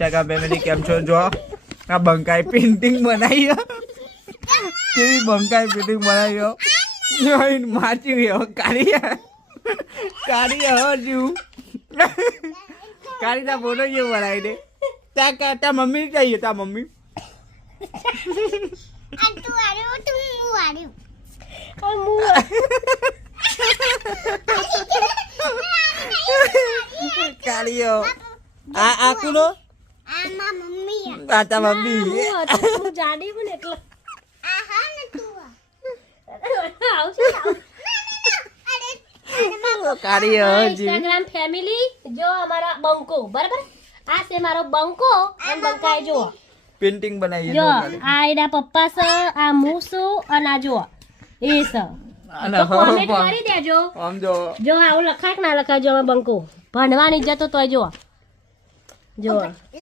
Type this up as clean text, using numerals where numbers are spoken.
Instagram family केम छो जो आ bankai painting बनाई है केवी बंकाई पेंटिंग बनाई हो इन माची हो काड़ी हो जू काड़ी ता फोटो ये बनाई दे ता मम्मी चाहिए ता मम्मी तू आ रही काड़ी हो आ कुनो आमा मम्मी आ ता मम्मी હું જાડી પણ એટલે आ हा ने तू આવશે काड़ी हो जी इंस्टाग्राम फैमिली जो हमारा बंको बराबर आ से मारो बंको અને બંકાય જો पेंटिंग बनाई है જો આ એના પપ્પા છે આ હું છું અને આ જો એ છે તો કોમેન્ટ કરી દેજો हम जो જો આવું લખાય કે ના લખાય જો બંકો ભણવાની જતો તોય જો